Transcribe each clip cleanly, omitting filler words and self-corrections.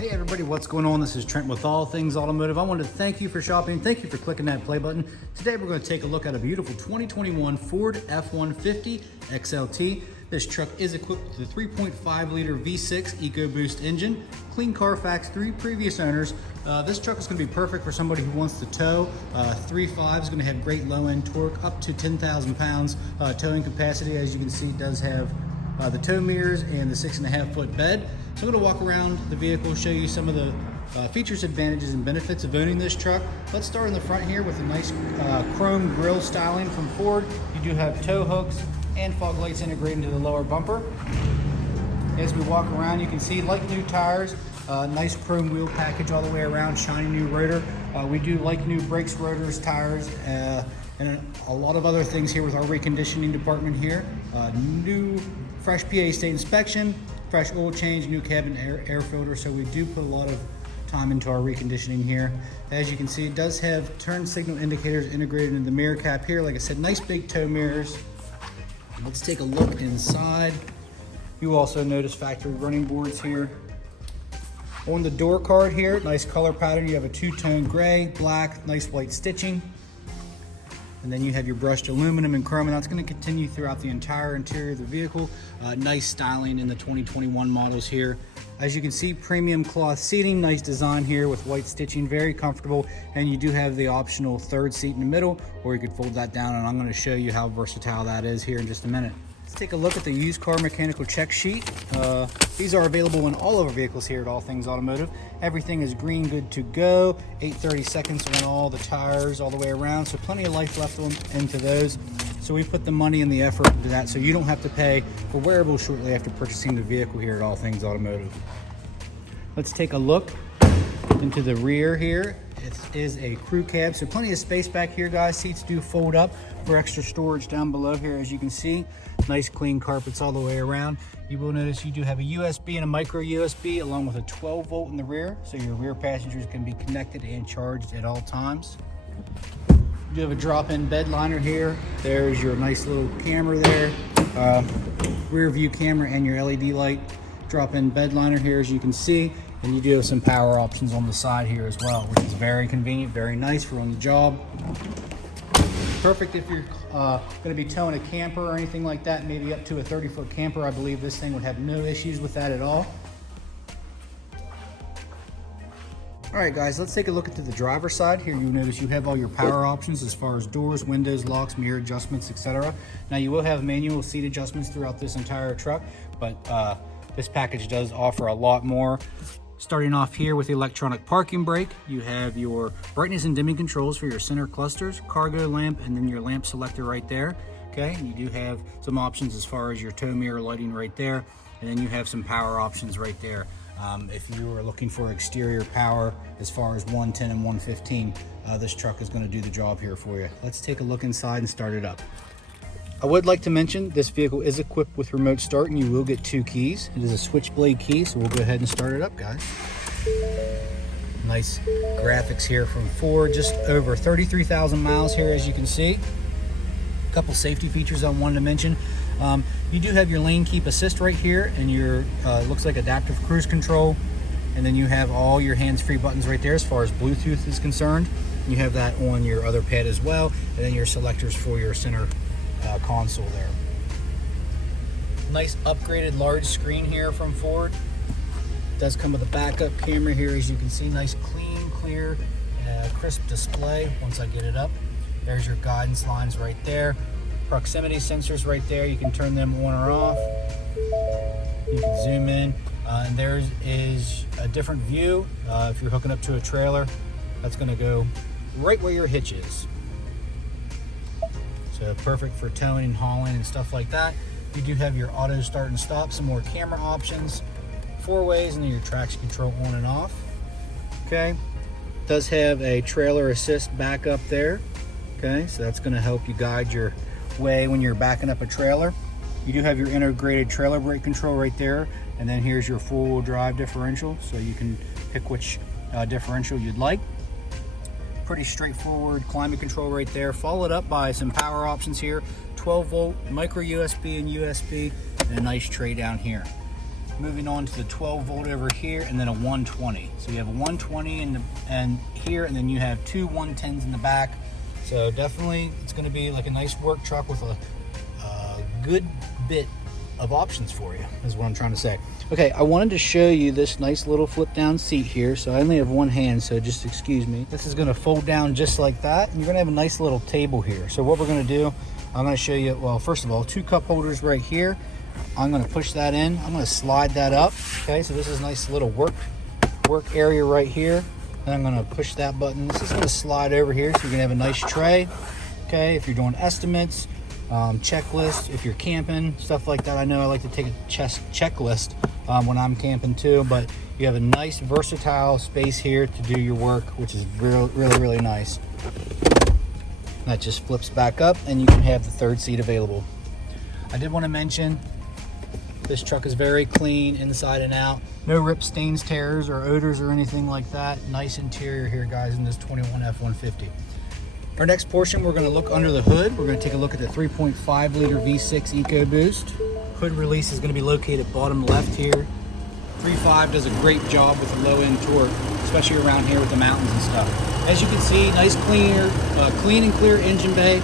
Hey everybody, what's going on? This is Trent with All Things Automotive. I wanted to thank you for shopping. Thank you for clicking that play button. Today we're going to take a look at a beautiful 2021 Ford F-150 XLT. This truck is equipped with a 3.5 liter V6 EcoBoost engine, clean Carfax, 3 previous owners. This truck is going to be perfect for somebody who wants to tow. 3.5 is going to have great low end torque, up to 10,000 pounds towing capacity. As you can see, it does have the tow mirrors and the 6.5 foot bed. So I'm going to walk around the vehicle, show you some of the features, advantages, and benefits of owning this truck. Let's start in the front here with a nice chrome grille styling from Ford. You do have tow hooks and fog lights integrated into the lower bumper. As we walk around, you can see like new tires, nice chrome wheel package all the way around, shiny new rotor. We do like new brakes, rotors, tires, and a lot of other things here with our reconditioning department here. New fresh PA state inspection, fresh oil change, new cabin air filter. So we do put a lot of time into our reconditioning here. As you can see, it does have turn signal indicators integrated in the mirror cap here. Like I said, nice big tow mirrors. Let's take a look inside. You also notice factory running boards here. On the door card here, nice color pattern. You have a two-tone gray, black, nice white stitching. And then you have your brushed aluminum and chrome, and that's going to continue throughout the entire interior of the vehicle. Nice styling in the 2021 models here. As you can see, premium cloth seating, nice design here with white stitching, very comfortable. And you do have the optional third seat in the middle, or you could fold that down, and I'm going to show you how versatile that is here in just a minute. Let's take a look at the used car mechanical check sheet. These are available in all of our vehicles here at All Things Automotive. Everything is green, good to go. 830 seconds on all the tires all the way around, so plenty of life left into those. So we put the money and the effort into that, so you don't have to pay for wearables shortly after purchasing the vehicle here at All Things Automotive. Let's take a look into the rear here. It is a crew cab, so plenty of space back here, guys. Seats do fold up for extra storage down below here, as you can see. Nice clean carpets all the way around. You will notice you do have a USB and a micro USB along with a 12 volt in the rear, so your rear passengers can be connected and charged at all times. You do have a drop-in bed liner here. There's your nice little camera there, rear view camera and your LED light. Drop-in bed liner here, as you can see. And you do have some power options on the side here as well, which is very convenient, very nice for on the job. Perfect if you're going to be towing a camper or anything like that, maybe up to a 30-foot camper. I believe this thing would have no issues with that at all. All right, guys, let's take a look into the driver's side. Here you'll notice you have all your power options as far as doors, windows, locks, mirror adjustments, etc. Now you will have manual seat adjustments throughout this entire truck, but this package does offer a lot more. Starting off here with the electronic parking brake, you have your brightness and dimming controls for your center clusters, cargo lamp, and then your lamp selector right there. Okay, and you do have some options as far as your tow mirror lighting right there, and then you have some power options right there. If you are looking for exterior power as far as 110 and 115, this truck is going to do the job here for you. Let's take a look inside and start it up. I would like to mention this vehicle is equipped with remote start, and you will get 2 keys. It is a switchblade key, so we'll go ahead and start it up, guys. Nice graphics here from Ford, just over 33,000 miles here, as you can see. A couple safety features I wanted to mention. You do have your lane keep assist right here, and your looks like adaptive cruise control, and then you have all your hands-free buttons right there as far as Bluetooth is concerned. You have that on your other pad as well, and then your selectors for your center console there. Nice upgraded large screen here from Ford. It does come with a backup camera here, as you can see. Nice clean, clear, crisp display once I get it up. There's your guidance lines right there. Proximity sensors right there. You can turn them on or off. You can zoom in. And there is a different view. If you're hooking up to a trailer, that's going to go right where your hitch is. So perfect for towing and hauling and stuff like that. You do have your auto start and stop, some more camera options, 4 ways, and then your traction control on and off. Okay, does have a trailer assist back up there. Okay, so that's going to help you guide your way when you're backing up a trailer. You do have your integrated trailer brake control right there, and then here's your four-wheel drive differential, so you can pick which differential you'd like. Pretty straightforward climate control right there, followed up by some power options here, 12 volt, micro USB and USB, and a nice tray down here. Moving on to the 12 volt over here, and then a 120. So you have a 120 and here, and then you have two 110s in the back. So definitely it's going to be like a nice work truck with a good bit of options for you, is what I'm trying to say. Okay, I wanted to show you this nice little flip down seat here. So I only have one hand, so just excuse me. This is going to fold down just like that, and you're going to have a nice little table here. So what we're going to do, I'm going to show you, well, first of all, two cup holders right here. I'm going to push that in. I'm going to slide that up. Okay, so this is a nice little work area right here. And I'm going to push that button. This is going to slide over here, so you're going to have a nice tray. Okay, if you're doing estimates, checklist, if you're camping, stuff like that. I know I like to take a checklist when I'm camping too, but you have a nice versatile space here to do your work, which is really nice. That just flips back up, and you can have the third seat available. I did want to mention this truck is very clean inside and out. No rips, stains, tears, or odors or anything like that. Nice interior here, guys, in this 21 F-150. Our next portion, we're going to look under the hood. We're going to take a look at the 3.5 liter V6 EcoBoost. Hood release is going to be located bottom left here. 3.5 does a great job with the low end torque, especially around here with the mountains and stuff. As you can see, nice clean and clear engine bay.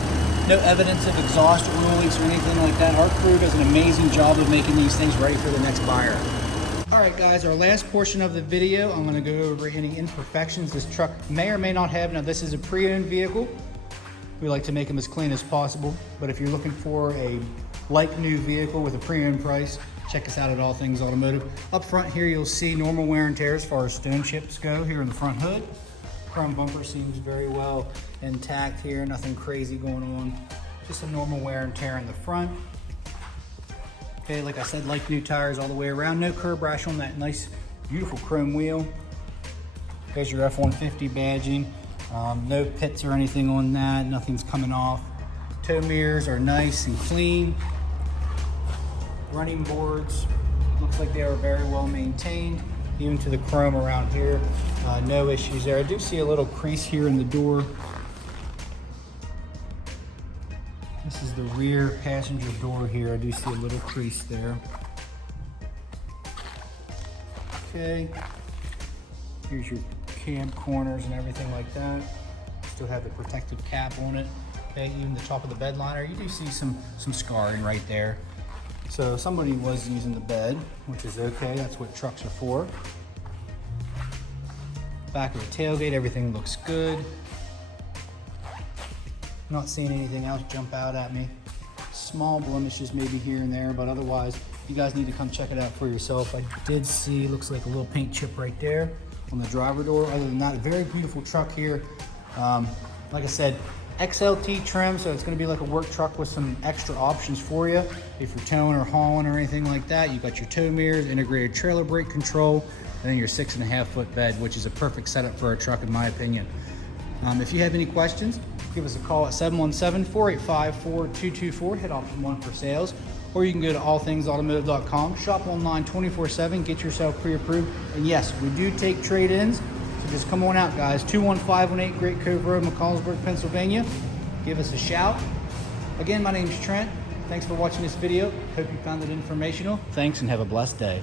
No evidence of exhaust or oil leaks or anything like that. Our crew does an amazing job of making these things ready for the next buyer. All right, guys, our last portion of the video, I'm going to go over any imperfections this truck may or may not have. Now, this is a pre-owned vehicle. We like to make them as clean as possible, but if you're looking for a like new vehicle with a pre-owned price, check us out at All Things Automotive. Up front here, you'll see normal wear and tear as far as stone chips go here in the front hood. Chrome bumper seems very well intact here, nothing crazy going on. Just a normal wear and tear in the front. Okay, like I said, like new tires all the way around. No curb rash on that nice, beautiful chrome wheel. There's your F-150 badging. No pits or anything on that. Nothing's coming off. Tow mirrors are nice and clean. Running boards, looks like they are very well maintained. Even to the chrome around here, no issues there. I do see a little crease here in the door. This is the rear passenger door here. I do see a little crease there. Okay, here's your cab corners and everything like that. Still have the protective cap on it. Okay, even the top of the bed liner, you do see some scarring right there. So somebody was using the bed, which is okay. That's what trucks are for. Back of the tailgate, everything looks good. Not seeing anything else jump out at me. Small blemishes maybe here and there, but otherwise, you guys need to come check it out for yourself. I did see, looks like a little paint chip right there on the driver door. Other than that, a very beautiful truck here. Like I said, XLT trim, so it's going to be like a work truck with some extra options for you. If you're towing or hauling or anything like that, you've got your tow mirrors, integrated trailer brake control, and then your 6.5 foot bed, which is a perfect setup for a truck in my opinion. If you have any questions, give us a call at 717-485-4224, hit option 1 for sales, or you can go to allthingsautomotive.com, shop online 24/7, get yourself pre-approved, and yes, we do take trade-ins. So just come on out, guys. 21518 Great Cove Road, McCallsburg, Pennsylvania. Give us a shout. Again, my name's Trent. Thanks for watching this video. Hope you found it informational. Thanks and have a blessed day.